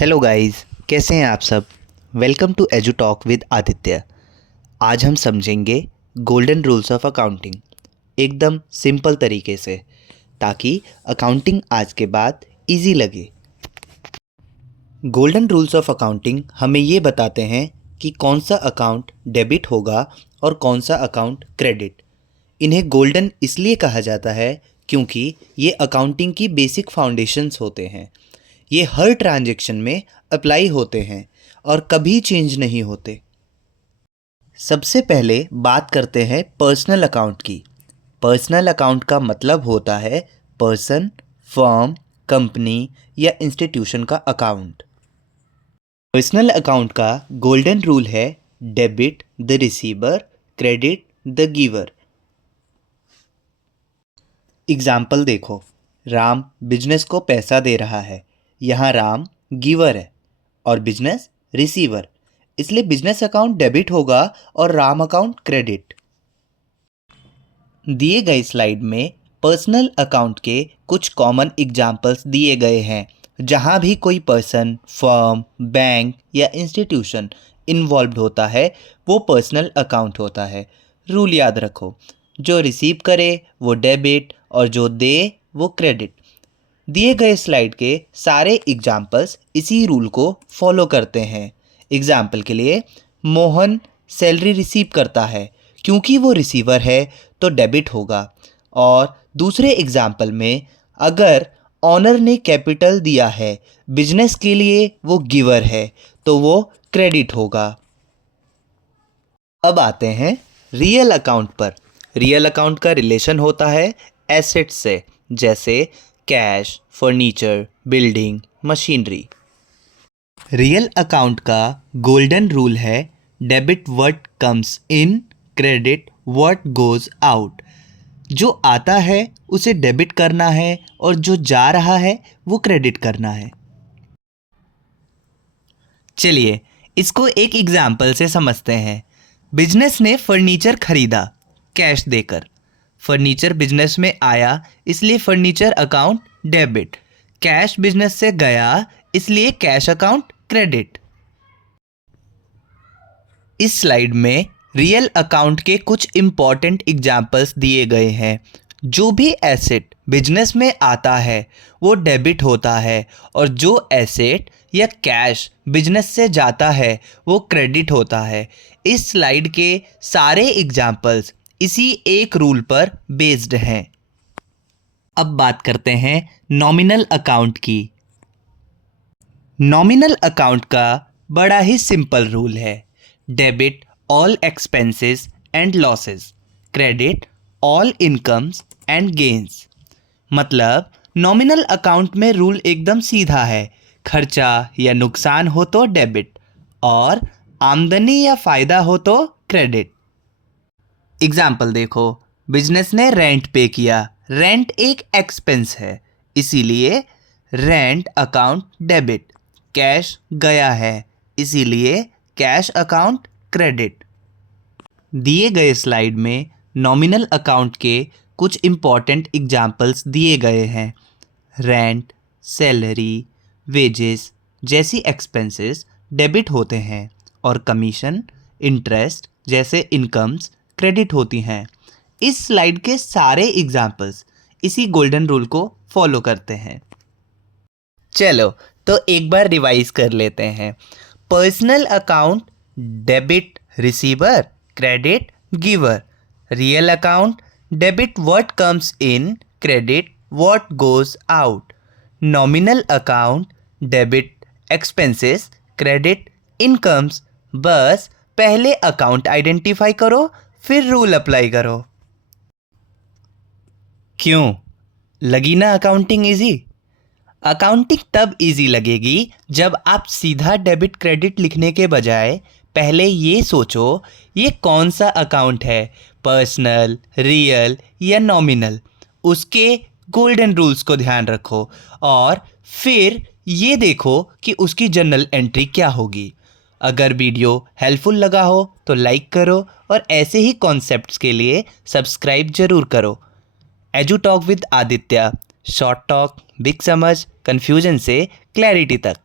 Hello guys, कैसे हैं आप सब। Welcome to edu talk with Aditya. आज हम समझेंगे गोल्डन रूल्स ऑफ अकाउंटिंग एकदम सिंपल तरीके से, ताकि अकाउंटिंग आज के बाद इजी लगे। गोल्डन रूल्स ऑफ अकाउंटिंग हमें ये बताते हैं कि कौन सा अकाउंट डेबिट होगा और कौन सा अकाउंट क्रेडिट। इन्हें गोल्डन इसलिए कहा जाता है क्योंकि ये अकाउंटिंग की बेसिक फाउंडेशंस होते हैं। ये हर ट्रांजैक्शन में अप्लाई होते हैं और कभी चेंज नहीं होते। सबसे पहले बात करते हैं पर्सनल अकाउंट की। पर्सनल अकाउंट का मतलब होता है पर्सन, फर्म, कंपनी या इंस्टीट्यूशन का अकाउंट। पर्सनल अकाउंट का गोल्डन रूल है debit the receiver, credit the giver. Example देखो, राम बिजनेस को पैसा दे रहा है। यहाँ राम गिवर है और बिजनेस रिसीवर, इसलिए बिजनेस अकाउंट डेबिट होगा और राम अकाउंट क्रेडिट। दिए गए स्लाइड में पर्सनल अकाउंट के कुछ कॉमन एग्जाम्पल्स दिए गए हैं। जहाँ भी कोई पर्सन, फर्म, बैंक या इंस्टीट्यूशन इन्वॉल्व होता है वो पर्सनल अकाउंट होता है। रूल याद रखो, जो रिसीव करे वो डेबिट और जो दे वो क्रेडिट। दिए गए स्लाइड के सारे एग्जाम्पल्स इसी रूल को फॉलो करते हैं। एग्जाम्पल के लिए, मोहन सैलरी रिसीव करता है, क्योंकि वो रिसीवर है तो डेबिट होगा। और दूसरे एग्जाम्पल में, अगर ऑनर ने कैपिटल दिया है बिजनेस के लिए, वो गिवर है तो वो क्रेडिट होगा। अब आते हैं रियल अकाउंट पर। रियल अकाउंट का रिलेशन होता है एसेट्स से, जैसे cash, furniture, building, machinery. Real account का गोल्डन रूल है debit what comes in, credit what goes out. जो आता है उसे डेबिट करना है और जो जा रहा है वो क्रेडिट करना है। चलिए इसको एक एग्जाम्पल से समझते हैं। बिजनेस ने फर्नीचर खरीदा कैश देकर। फर्नीचर बिजनेस में आया इसलिए furniture account debit. Cash business से गया इसलिए कैश अकाउंट क्रेडिट। इस स्लाइड में रियल अकाउंट के कुछ इंपॉर्टेंट एग्जाम्पल्स दिए गए हैं। जो भी एसेट बिजनेस में आता है वो डेबिट होता है और जो एसेट या कैश बिजनेस से जाता है वो क्रेडिट होता है। इस स्लाइड के सारे एग्जाम्पल्स इसी एक रूल पर बेस्ड हैं। अब बात करते हैं नॉमिनल अकाउंट की। नॉमिनल अकाउंट का बड़ा ही सिंपल रूल है debit all expenses and losses, credit all incomes and gains. मतलब नॉमिनल अकाउंट में रूल एकदम सीधा है। खर्चा या नुकसान हो तो डेबिट और आमदनी या फ़ायदा हो तो क्रेडिट। एग्जाम्पल देखो, बिजनेस ने रेंट पे किया। रेंट एक एक्सपेंस है, इसीलिए रेंट अकाउंट डेबिट। कैश गया है, इसीलिए कैश अकाउंट क्रेडिट। दिए गए स्लाइड में नॉमिनल अकाउंट के कुछ इम्पॉर्टेंट एग्जाम्पल्स दिए गए हैं। रेंट, सैलरी, वेजेस जैसी एक्सपेंसेस डेबिट होते हैं और कमीशन, इंटरेस्ट जैसे इनकम्स क्रेडिट होती हैं। इस स्लाइड के सारे एग्जाम्पल्स इसी गोल्डन रूल को फॉलो करते हैं। चलो तो एक बार रिवाइज कर लेते हैं। Personal account debit receiver, credit giver. Real account debit what comes in, credit what goes out. Nominal account debit expenses, credit incomes. बस पहले अकाउंट आइडेंटिफाई करो फिर रूल अप्लाई करो। क्यों लगी ना अकाउंटिंग इजी? अकाउंटिंग तब इजी लगेगी जब आप सीधा डेबिट क्रेडिट लिखने के बजाय पहले ये सोचो ये कौन सा अकाउंट है, पर्सनल, रियल या नॉमिनल। उसके गोल्डन रूल्स को ध्यान रखो और फिर ये देखो कि उसकी जर्नल एंट्री क्या होगी। अगर वीडियो हेल्पफुल लगा हो तो लाइक करो और ऐसे ही कॉन्सेप्ट्स के लिए सब्सक्राइब जरूर करो। Edu talk with Aditya, short talk, big समझ, कन्फ्यूजन से क्लैरिटी तक।